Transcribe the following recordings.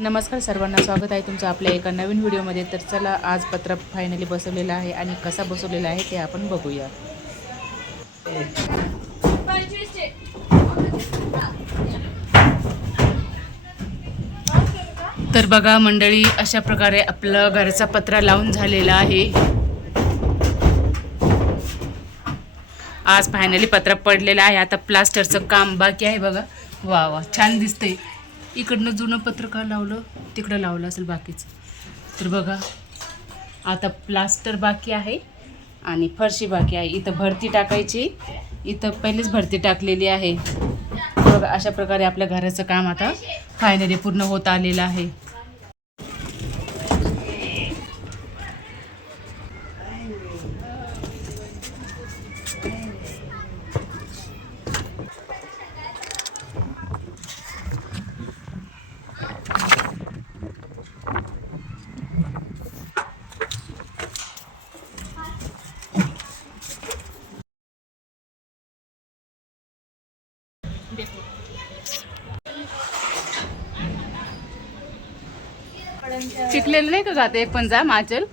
नमस्कार सर्वांना, स्वागत आहे तुमचं आपल्या एका नवीन व्हिडिओमध्ये। तर चला, आज पत्र फायनली बसवलेलं आहे आणि कसा बसवलेला आहे ते आपण बघूया। तर बघा मंडळी, अशा प्रकारे आपलं घराचा पत्रा लावून झालेला आहे। आज फायनली पत्रा पडलेला आहे। आता प्लास्टरचं काम बाकी आहे बघा। वा वा, छान दिसतंय। इकडनं जुनं पत्र का लावलं, तिकडं लावलं असेल बाकीच। तर बघा, आता प्लास्टर बाकी आहे आणि फरशी बाकी आहे। इथं भरती टाकायची, इथं पहिलेच भरती टाकलेली आहे। बघा, अशा प्रकारे आपल्या घराचं काम आता फायनली पूर्ण होत आलेलं आहे। शिकलेलं नाही का जाते एक पण जा माचल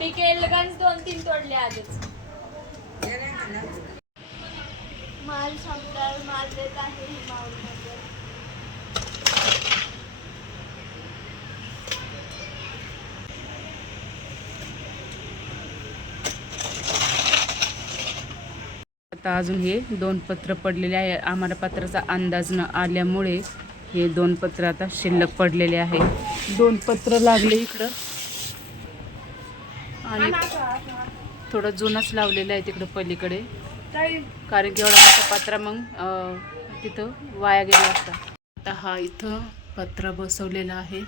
गंज 2-3 तोडले आजच। माल संपल्यावर माल देत आहे ही माल म्हणजे। आता अजून हे 2 पत्र पडलेले आहे। आम्हाला पत्राचा अंदाज न आल्यामुळे हे 2 पत्र आता शिल्लक पडलेले आहे। 2 पत्र लागले इकडं आणि थोडं जुनच लावलेलं आहे तिकडं पलीकडे, कारण की एवढा मोठा पत्रा मग तिथं वाया गेला असता। आता हा इथं पत्रा बसवलेला आहे।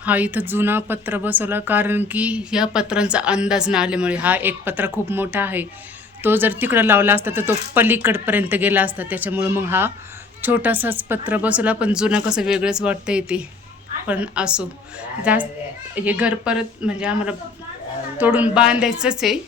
हा इथं जुना पत्र बसवला, कारण की ह्या पत्रांचा अंदाज न आल्यामुळे। हा एक पत्रा खूप मोठा आहे, तो जर तिकडं लावला असता तर तो पलीकडपर्यंत गेला असता, त्याच्यामुळे मग हा छोटासाच पत्र बसवला। पण जुना कसं वेगळंच वाटतं येते, पण असो, जास्त हे घर परत म्हणजे आम्हाला तोडून बांधायचंच आहे।